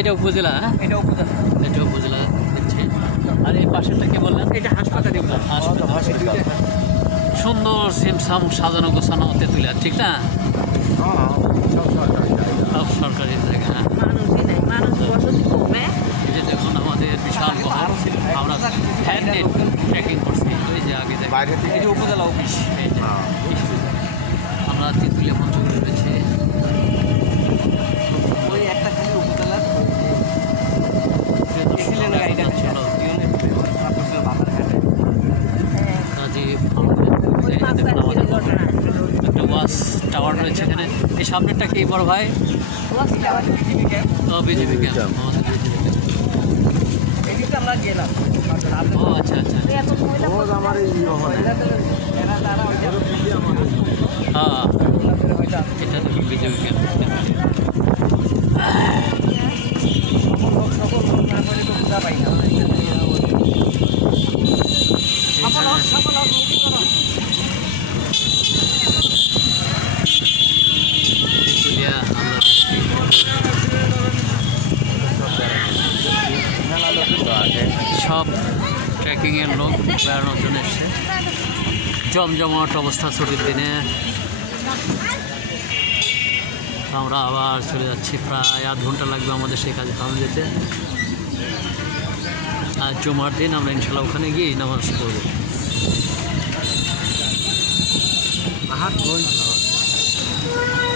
এটা উপজেলা, এটা উপজেলা হচ্ছে। আর এই পাশেরটা কি বললেন? এটা হাসপাতাল। হাসপাতাল। সুন্দর সিমসাম সাজানো গোছানো তেঁতুলিয়া, ঠিক না? সব সরকারি জায়গা। এই যে দেখুন আমাদের বিশাল বহর, আমরা ফ্যান নেট ট্রেকিং করছি। ওই যে আগে দেখুন উপজেলা অফিস। আমরা তেঁতুলিয়া পঞ্চগড়ে রয়েছে। ওই একটা উপজেলার গাড়িটা ছিল একটা ওয়াচ টাওয়ার রয়েছে এখানে। এই সামনেরটা কি বড় ভাই? BJP camp. ও আচ্ছা আচ্ছা। হ্যাঁ, এটা দেখুন বিজেপি ক্যাম্প। সব ট্রেকিংয়ের লোক বেড়ানোর জন্য এসছে। জমজমাট অবস্থা ছুটির দিনে। আমরা আবার চলে যাচ্ছি, প্রায় আধ ঘন্টা লাগবে আমাদের সেই কাজে কামে যেতে। আর জুমার দিন আমরা ইনশাল্লাহ ওখানে গিয়ে নামাজ পড়ব।